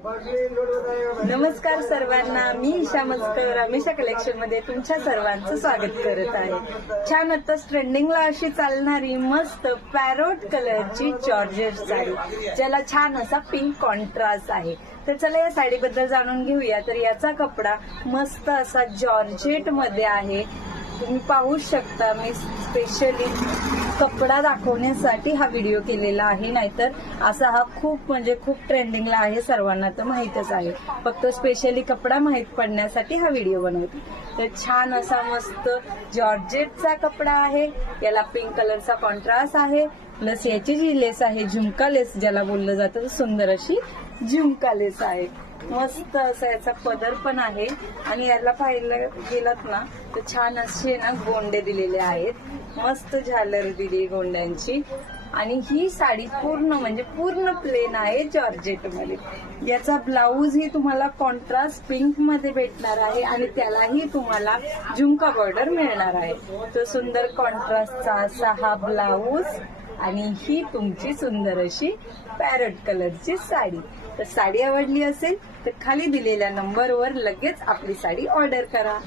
नमस्कार सर्वांना, मी ईशा मस्कर रमेशा कलेक्शन मध्ये तुमच्या सर्वांचं स्वागत करत आहे। छान आता ट्रेंडिंगला अशी चालणारी मस्त पॅरोट कलरची जॉर्जेट साडी, ज्याला छान असा पिंक कॉन्ट्रास्ट आहे। तर चला या साडीबद्दल जाणून घेऊया। तर याचा कपडा मस्त असा जॉर्जेट मध्ये आहे, तुम्ही पाहू शकता। मी स्पेशली कपडा दाखवण्यासाठी हा व्हिडिओ केलेला आहे, नाहीतर असा हा खूप ट्रेंडिंगला आहे, सर्वांना तर माहीतच आहे। फक्त स्पेशली कपडा माहीत पडण्यासाठी हा व्हिडिओ बनवते। तर छान असा मस्त जॉर्जेटचा कपडा आहे, याला पिंक कलरचा कॉन्ट्रास्ट आहे, प्लस याची जी लेस आहे झुमका लेस ज्याला बोललं जातं, सुंदर अशी झुमका लेस आहे। मस्त असा याचा पदर पण आहे आणि याला पाहिलं गेलात ना तर छान असे ना गोंडे दिलेले आहेत, मस्त झालर दिली गोंड्यांची। आणि ही साडी पूर्ण प्लेन आहे जॉर्जेट मध्ये। याचा ब्लाऊज ही तुम्हाला कॉन्ट्रास्ट पिंक मध्ये भेटणार आहे आणि त्यालाही तुम्हाला झुमका बॉर्डर मिळणार आहे। तो सुंदर कॉन्ट्रास्टचा असा हा ब्लाऊज आणि ही तुमची सुंदर अशी पॅरट कलरची साडी। तर साडी आवडली असेल तर खाली दिलेल्या नंबरवर लगेच आपली साडी ऑर्डर करा।